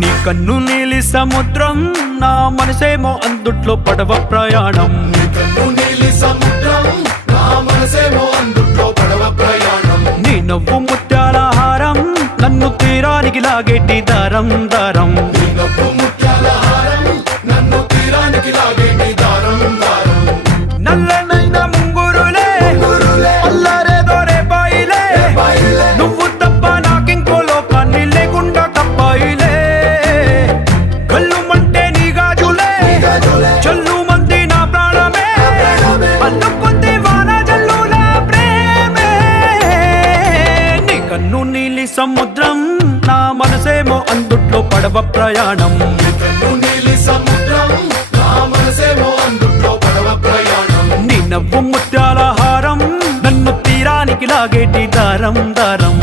నీ కన్ను నీలి సముద్రం నా మనసేమో అందుట్లో పడవ ప్రయాణం. నీ కన్ను నీలి సముద్రం నా మనసేమో అందుట్లో పడవ ప్రయాణం. నీ నవ్వు ముత్యాల హారం నన్ను తీరానికి లాగేటి దారం దారం. నీ నవ్వు ముత్యాల హారం నన్ను తీరానికి లాగేటి దారం దారం. నల్లనైన ముంగురులే అల్లారేదో రేపాయిలే, నువ్వు తప్ప నాకింకో లోకాన్ని లేకుండా కప్పాయిలే. కళ్ళు మంటే నీ గాజులే చల్లు మంది నా ప్రాణమే, అల్లుకుంది వాన జల్లుల ప్రేమే. నీ కన్ను నీలి సముద్రం నా మనసేమో అందుట్లో పడవ ప్రయాణం. నీ కన్ను నీలి సముద్రం నా మనసేమో అందుట్లో పడవ ప్రయాణం. నీ నవ్వు ముత్యాల హారం నన్ను తీరానికి లాగేటి దారం దారం.